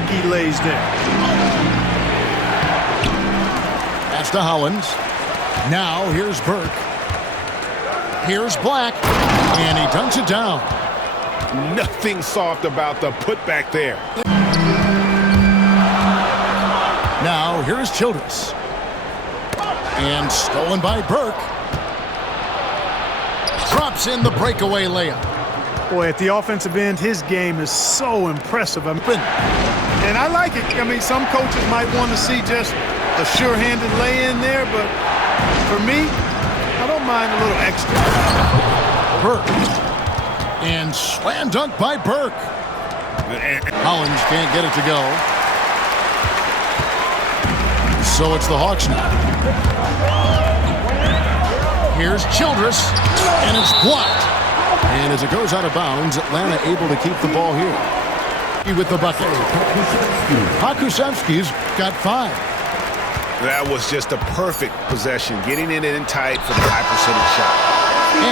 egg he lays there. Pass to Hollins. Now here's Burke. Here's Black. And he dunks it down. Nothing soft about the putback there. Now here's Childress. And stolen by Burke. Drops in the breakaway layup. Boy, at the offensive end, his game is so impressive. And I like it. I mean, some coaches might want to see just a sure-handed lay-in there, but for me, I don't mind a little extra. Burke. And slam dunk by Burke. Hollins can't get it to go. So it's the Hawks now. Here's Childress, and it's blocked. And as it goes out of bounds, Atlanta able to keep the ball here. With the bucket. Pakusevski's got 5. That was just a perfect possession, getting it in tight for the high percentage shot.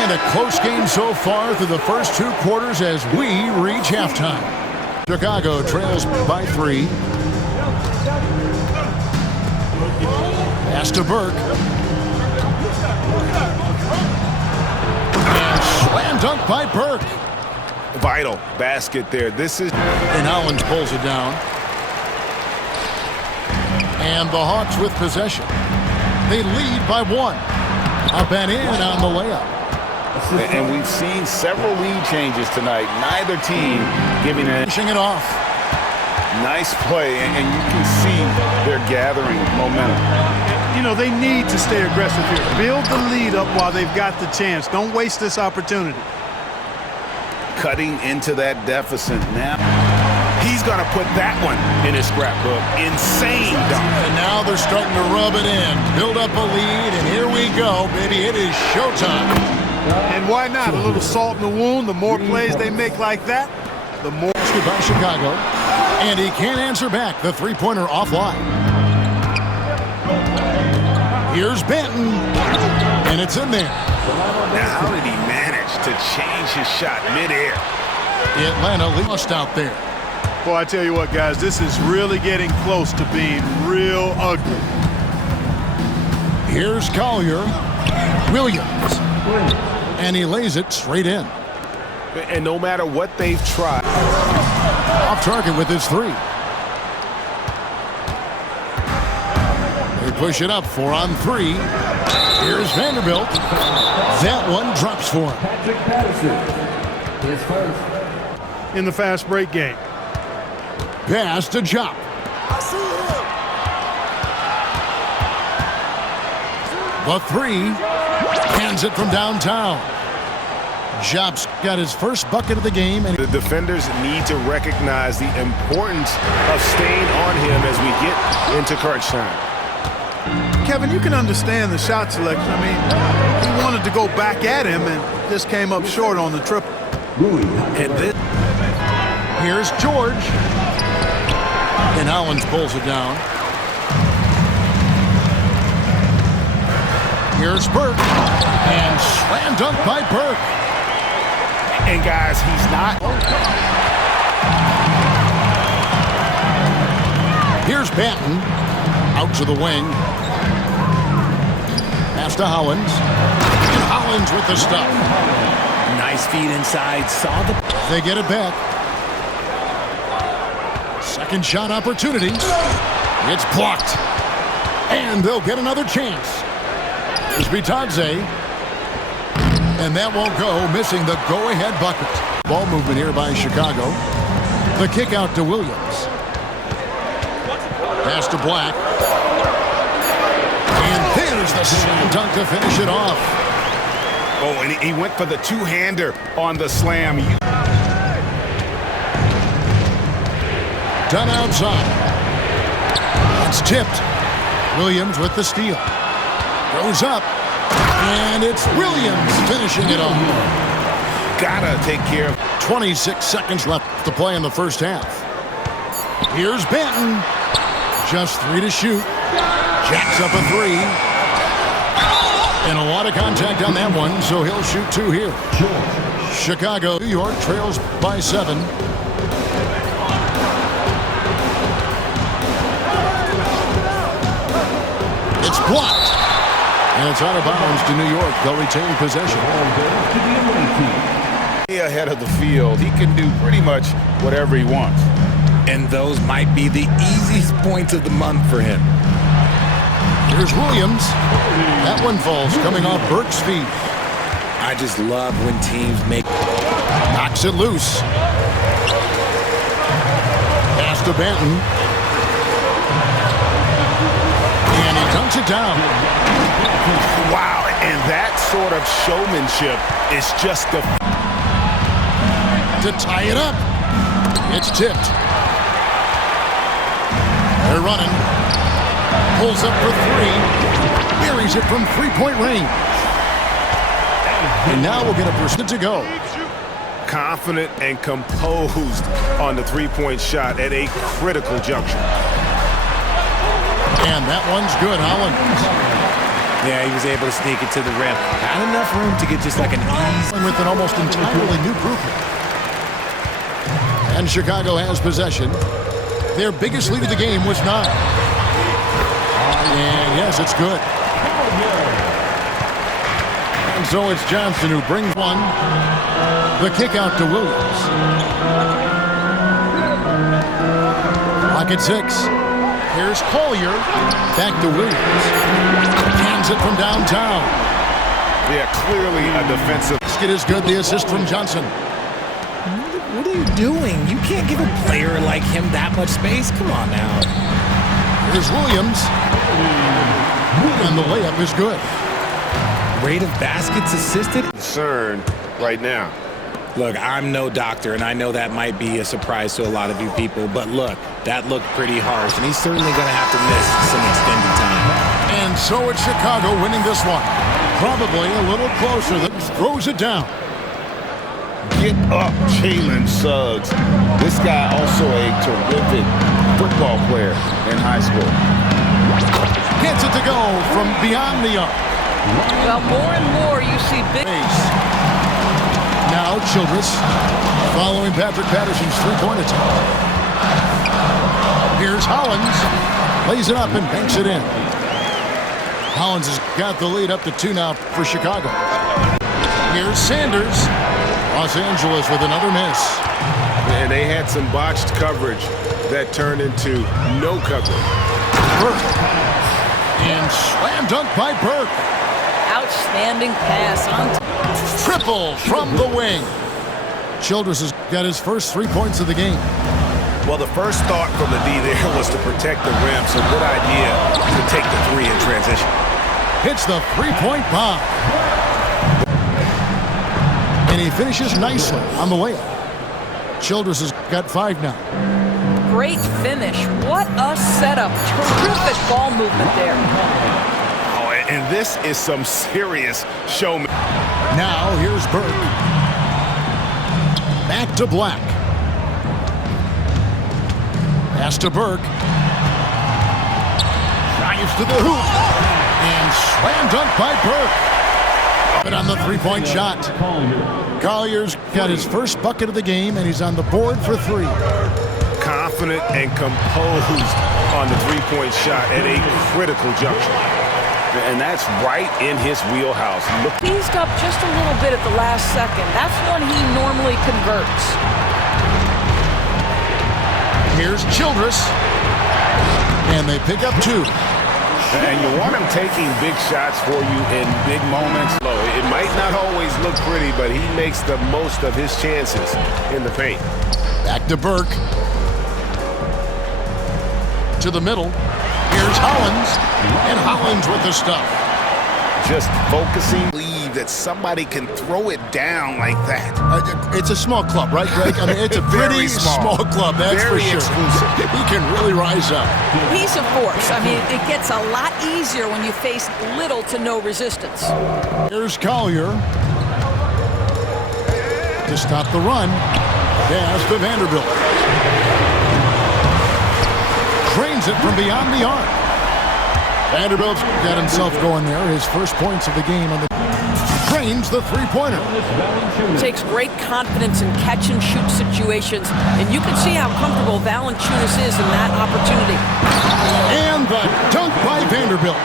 And a close game so far through the first 2 quarters as we reach halftime. Chicago trails by 3. Pass to Burke. And slam dunk by Burke. Vital basket there. This is... And Hollins pulls it down. And the Hawks with possession. They lead by 1. Up and in on the layup. And we've seen several lead changes tonight. Neither team giving it. Finishing it off. Nice play, and you can see they're gathering momentum. You know, they need to stay aggressive here. Build the lead up while they've got the chance. Don't waste this opportunity. Cutting into that deficit now. He's going to put that one in his scrapbook. Insane dunk. And now they're starting to rub it in. Build up a lead, and here we go, baby. It is showtime. And why not? A little salt in the wound. The more plays they make like that, the more... By Chicago. And he can't answer back. The three-pointer offline. Here's Benton. And it's in there. Now, how did he manage to change his shot midair? Atlanta lost out there. Boy, I tell you what, guys, this is really getting close to being real ugly. Here's Collier. Williams. And he lays it straight in. And no matter what they've tried. Off target with his 3. They push it up 4 on 3. Here's Vanderbilt. That one drops for him. Patrick Patterson is first. In the fast break game. Pass to Jop. The 3. Hands it from downtown. Jop's got his first bucket of the game. And the defenders need to recognize the importance of staying on him as we get into crunch time. Kevin, you can understand the shot selection. I mean, he wanted to go back at him and just came up short on the triple. And then here's George. And Hollins pulls it down. Here's Burke. And slam dunk by Burke. And guys, he's not. Here's Banton. Out to the wing. Pass to Hollins. And Hollins with the stuff. Nice feed inside. Saw the... They get it back. Second shot opportunity. It's blocked. And they'll get another chance. Here's Bitadze. And that won't go, missing the go-ahead bucket. Ball movement here by Chicago. The kick out to Williams. Pass to Black. And there's the slam dunk to finish it off. Oh, and he went for the two-hander on the slam. Done outside. It's tipped. Williams with the steal. Goes up. And it's Williams finishing it off. Gotta take care of. 26 seconds left to play in the first half. Here's Benton. Just 3 to shoot. Jacks up a 3. And a lot of contact on that one, so he'll shoot 2 here. Chicago, New York trails by 7. Blocked. And it's out of bounds to New York. They'll retain possession. Ahead of the field, he can do pretty much whatever he wants. And those might be the easiest points of the month for him. Here's Williams. That one falls coming off Burke's feet. I just love when teams make... Knocks it loose. Pass to Benton. And he dunks it down. Wow, and that sort of showmanship is just the... To tie it up. It's tipped. They're running. Pulls up for three. Buries it from three-point range. And now we'll get a percent to go. Confident and composed on the three-point shot at a critical juncture. And that one's good, Hollins. Yeah, he was able to sneak it to the rim. Not enough room to get just like an easy... With an almost entirely new grouping. And Chicago has possession. Their biggest lead of the game was 9. And yes, it's good. And so it's Johnson who brings one. The kick out to Williams. Clock at 6. Here's Collier. Back to Williams. Hands it from downtown. Yeah, clearly a defensive... Basket is good. The assist from Johnson. What are you doing? You can't give a player like him that much space. Come on now. Here's Williams. And the layup is good. Rate of baskets assisted? Concern right now. Look, I'm no doctor, and I know that might be a surprise to a lot of you people, but look, that looked pretty harsh, and he's certainly going to have to miss some extended time. And so it's Chicago winning this one. Probably a little closer than throws it down. Get up, Jalen Suggs. This guy also a terrific football player in high school. Gets it to go from beyond the arc. Well, more and more you see big... Now Childress following Patrick Patterson's three-point attempt. Here's Hollins. Lays it up and banks it in. Hollins has got the lead up to 2 now for Chicago. Here's Sanders. Los Angeles with another miss. And they had some botched coverage that turned into no coverage. Burke. And slam dunk by Burke. Outstanding pass on Triple from the wing. Childress has got his first 3 points of the game. Well, the first thought from the D there was to protect the rim, so good idea to take the 3 in transition. Hits the three-point bomb. And he finishes nicely on the layup. Childress has got 5 now. great finish. What a setup. Terrific ball movement there. Oh, and this is some serious showman. Now here's Burke. Back to Black. Pass to Burke. Drives to the hoop. And slam dunk by Burke. But on the three-point shot. Collier's got his first bucket of the game, and he's on the board for 3. Confident and composed on the three-point shot at a critical juncture. And that's right in his wheelhouse. Eased up just a little bit at the last second. That's when he normally converts. Here's Childress. And they pick up 2. And you want him taking big shots for you in big moments. It might not always look pretty, but he makes the most of his chances in the paint. Back to Burke. To the middle. Here's Hollins. And Hollins with the stuff. Just focusing. Believe that somebody can throw it down like that. It's a small club, right, Greg? I mean, it's a pretty Very small club, that's very for sure. exclusive. He can really rise up. He's a force. I mean, it gets a lot easier when you face little to no resistance. Here's Collier. To stop the run. Pass to Vanderbilt. Trains it from beyond the arc. Vanderbilt's got himself going there. His first points of the game on the trains the three-pointer. Takes great confidence in catch-and-shoot situations, and you can see how comfortable Valanciunas is in that opportunity. And the dunk by Vanderbilt.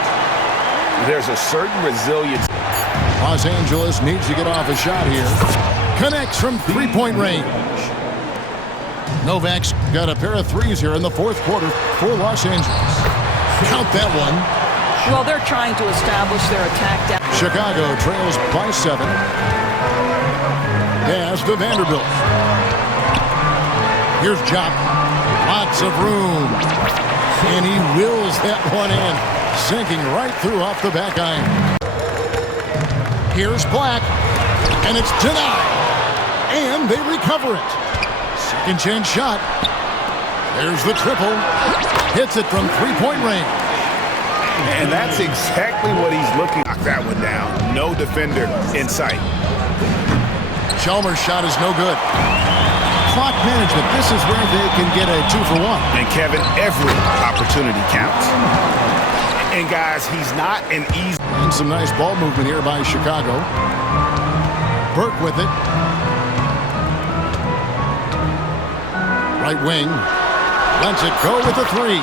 There's a certain resilience. Los Angeles needs to get off a shot here. Connects from three-point range. Novak's got a pair of threes here in the fourth quarter for Los Angeles. Count that one. Well, they're trying to establish their attack down. Chicago trails by 7. Pass to Vanderbilt. Here's Jock. Lots of room. And he wills that one in. Sinking right through off the back iron. Here's Black. And it's denied. And they recover it. Second chance shot. There's the triple. Hits it from three-point range. And that's exactly what he's looking. Knock that one down. No defender in sight. Chalmers' shot is no good. Clock management. This is where they can get a 2-for-1. And Kevin, every opportunity counts. And guys, he's not an easy. And some nice ball movement here by Chicago. Burke with it. Right wing. Lets it go with the three.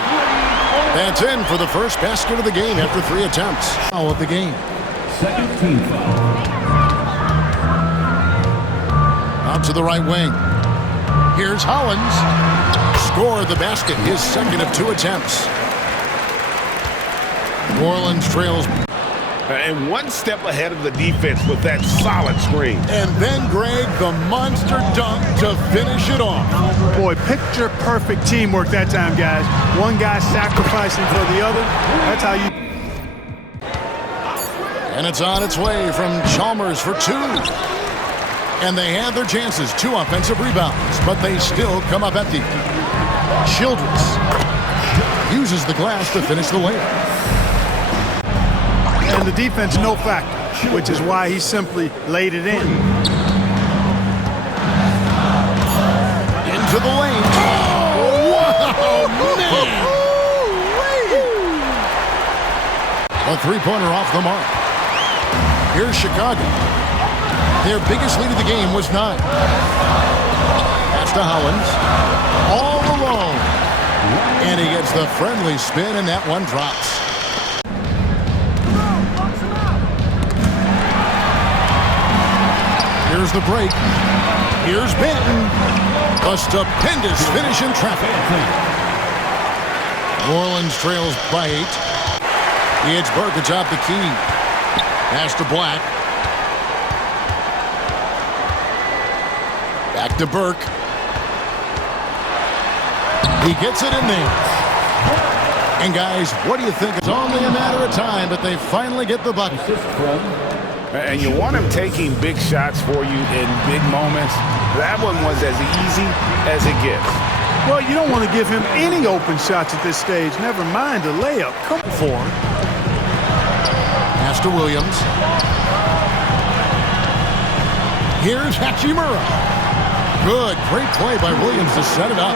That's in for the first basket of the game after 3 attempts. Foul of the game. Second team foul. Out to the right wing. Here's Hollins. Scored the basket, his second of 2 attempts. New Orleans trails. And one step ahead of the defense with that solid screen. And then Greg, the monster dunk to finish it off. Boy, picture perfect teamwork that time, guys. One guy sacrificing for the other. That's how you... And it's on its way from Chalmers for 2. And they had their chances. 2 offensive rebounds, but they still come up empty. Childress uses the glass to finish the layup. And the defense, no factor, which is why he simply laid it in. Into the lane. Oh, wow, man. A three-pointer off the mark. Here's Chicago. Their biggest lead of the game was 9. That's to Hollins. All alone. And he gets the friendly spin, and that one drops. Here's the break. Here's Benton. A stupendous finish in traffic. New Orleans trails by 8. It's Burke atop the key. Pass to Black. Back to Burke. He gets it in there. And guys, what do you think? It's only a matter of time, but they finally get the bucket. And you want him taking big shots for you in big moments. That one was as easy as it gets. Well, you don't want to give him any open shots at this stage. Never mind a layup. Come for. Pass to Williams. Here's Hachimura. Good, great play by Williams to set it up.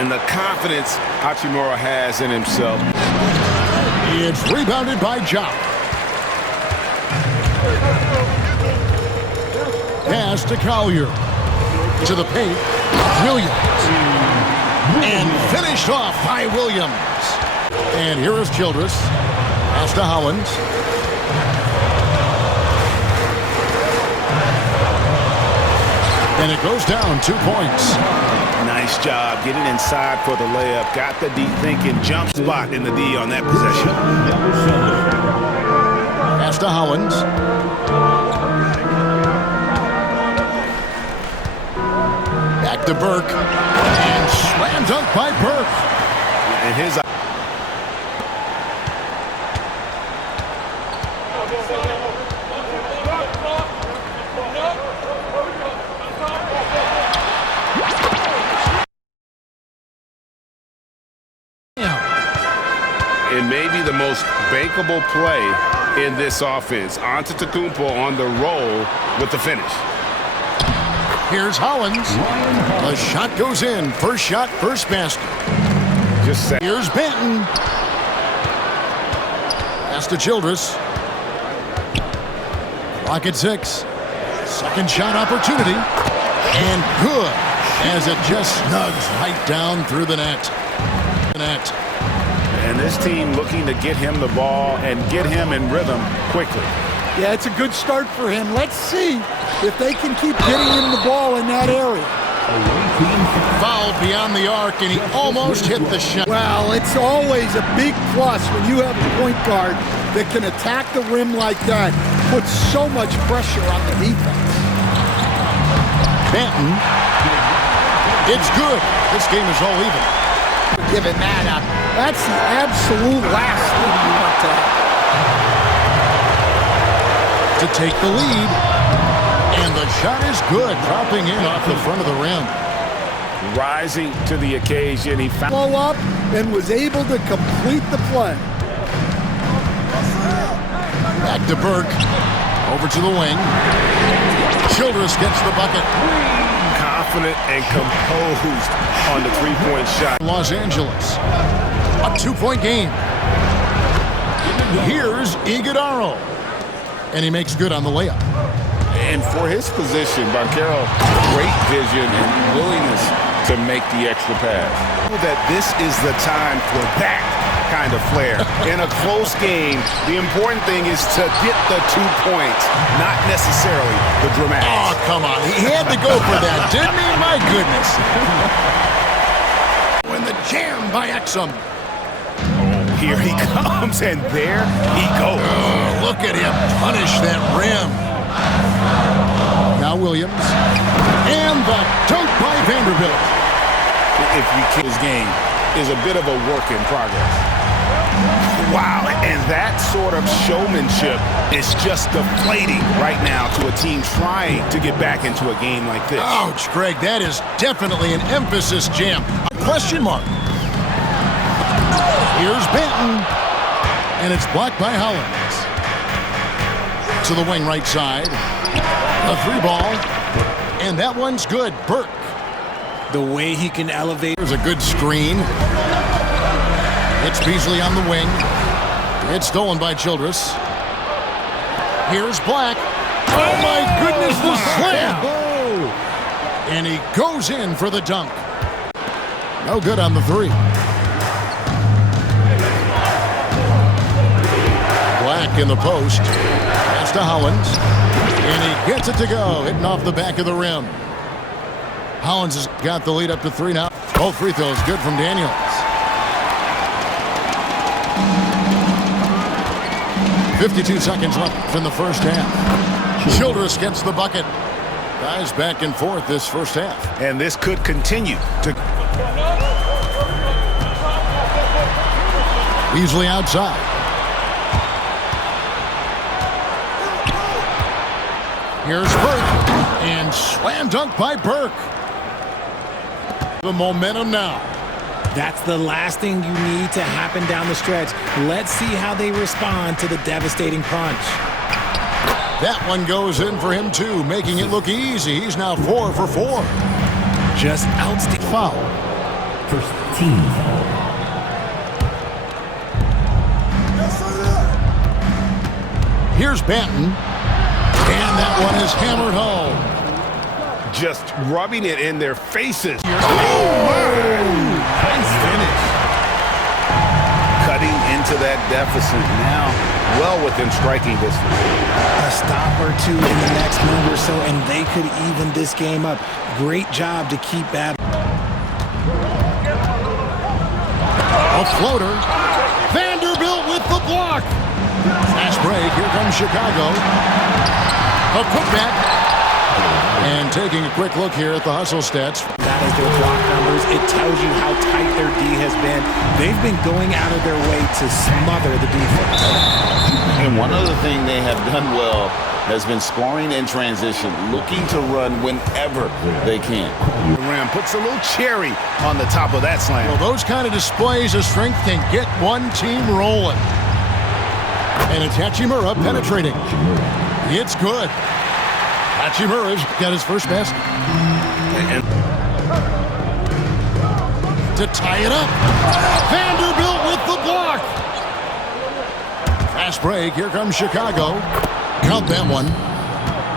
And the confidence Hachimura has in himself. It's rebounded by Jock. Pass to Collier. To the paint. Williams. And finished off by Williams. And here is Childress. Pass to Hollins. And it goes down 2 points. Nice job getting inside for the layup. Got the deep thinking jump spot in the D on that possession. Pass to Hollins. Back to Burke. And slam dunk by Burke. And his... It may be the most bankable play in this offense. Antetokounmpo on the roll with the finish. Here's Hollins. The shot goes in. First shot, first basket. Just say. Here's Benton. Pass to Childress. Clock at 6. Second shot opportunity. And good, as it just snugs right down through the net. And this team looking to get him the ball and get him in rhythm quickly. Yeah, it's a good start for him. Let's see if they can keep getting him the ball in that area. Foul beyond the arc, and he almost hit the shot. Well, it's always a big plus when you have a point guard that can attack the rim like that. Puts so much pressure on the defense. Benton. It's good. This game is all even. Giving that up. That's the absolute last thing you want to have. To take the lead. And the shot is good, dropping in off the front of the rim. Rising to the occasion. He found Blow up and was able to complete the play. Back to Burke. Over to the wing. Childress gets the bucket. confident and composed on the three-point shot. Los Angeles. A two-point game. Here's Iguodala. And he makes good on the layup. And for his position, Banchero, great vision and willingness to make the extra pass. That this is the time for that kind of flair. In a close game, the important thing is to get the 2 points, not necessarily the dramatics. Oh, come on. He had to go for that, didn't he? My goodness. When the jam by Exum. Here he comes, and there he goes. Oh, look at him punish that rim. Now Williams. And the dunk by Vanderbilt. If you kill his game, is a bit of a work in progress. Wow, and that sort of showmanship is just deflating right now to a team trying to get back into a game like this. Ouch, Greg, that is definitely an emphasis jam. A question mark. Here's Benton, and it's blocked by Hollins. To the wing right side. A three ball, and that one's good. Burke. The way he can elevate. There's a good screen. It's Beasley on the wing. It's stolen by Childress. Here's Black. Oh, my goodness, the slam! And he goes in for the dunk. No good on the three. Black in the post. Pass to Hollins. And he gets it to go, hitting off the back of the rim. Hollins has got the lead up to three now. Both free throws good from Daniels. .52 seconds left in the first half. Childress gets the bucket. Guys back and forth this first half. And this could continue to... Beasley outside. Here's Burke. And slam dunk by Burke. The momentum now. That's the last thing you need to happen down the stretch. Let's see how they respond to the devastating punch. That one goes in for him, too, making it look easy. He's now 4 for 4. Just outstanding. Foul. First team foul. Here's Benton. And that one is hammered home. Just rubbing it in their faces. Nice finish. Cutting into that deficit now, well within striking distance. A stop or two in the next move or so, and they could even this game up. Great job to keep that. A floater. Vanderbilt with the block. Fast break. Here comes Chicago. A putback. And taking a quick look here at the hustle stats. That is their block numbers. It tells you how tight their D has been. They've been going out of their way to smother the defense. And one other thing they have done well has been scoring in transition, looking to run whenever they can. The rim puts a little cherry on the top of that slam. Well, those kind of displays of strength can get one team rolling. And it's Hachimura penetrating. It's good. Hachimura's got his first basket. And to tie it up. Vanderbilt with the block. Fast break. Here comes Chicago. Count that one.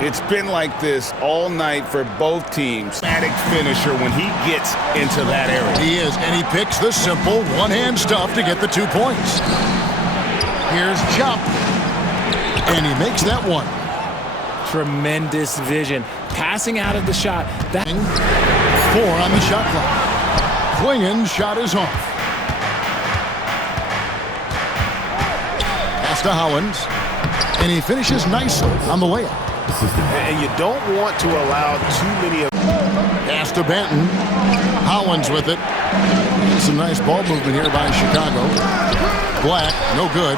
It's been like this all night for both teams. Static finisher when he gets into that area. He is, and he picks the simple one-hand stuff to get the 2 points. Here's Chop, and he makes that one. Tremendous vision. Passing out of the shot. That 4 on the shot clock. Klingen's shot is off. Pass to Hollins, and he finishes nicely on the layup. And you don't want to allow too many of... Pass to Banton. Hollins with it. Some nice ball movement here by Chicago. Black, no good.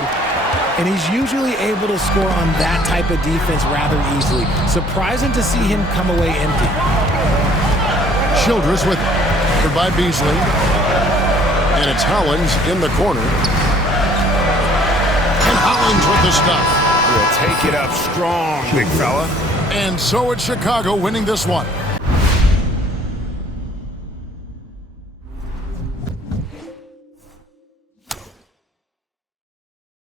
And he's usually able to score on that type of defense rather easily. Surprising to see him come away empty. Childress with it. Covered by Beasley. And it's Hollins in the corner. And Hollins with the stuff. Take it up strong, big fella. And so it's Chicago winning this one.